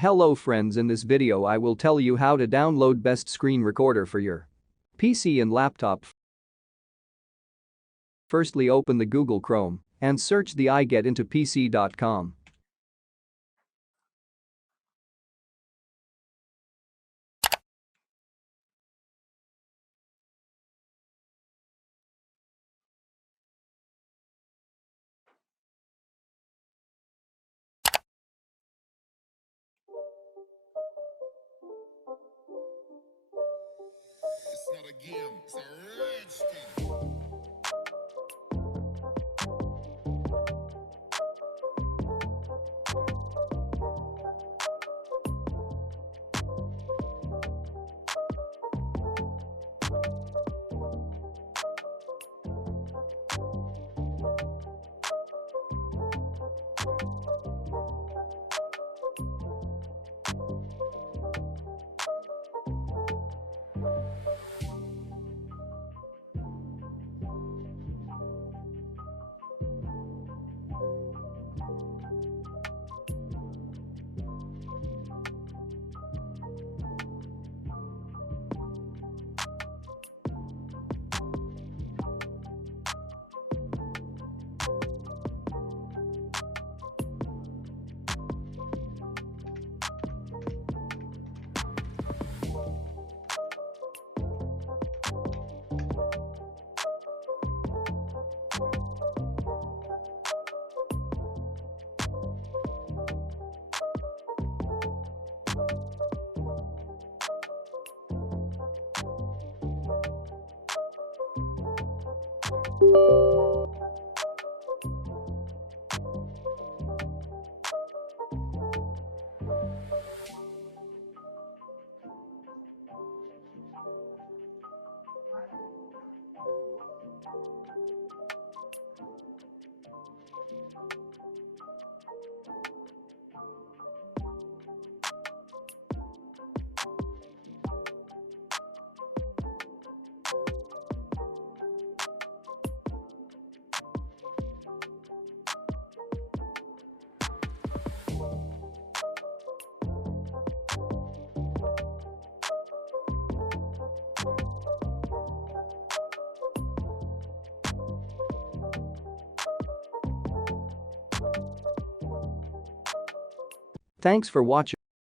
Hello friends, in this video I will tell you how to download best screen recorder for your PC and laptop. Firstly, open the Google Chrome and search the iGetIntoPC.com. It's not a game, it's a rich thing. Thanks for watching.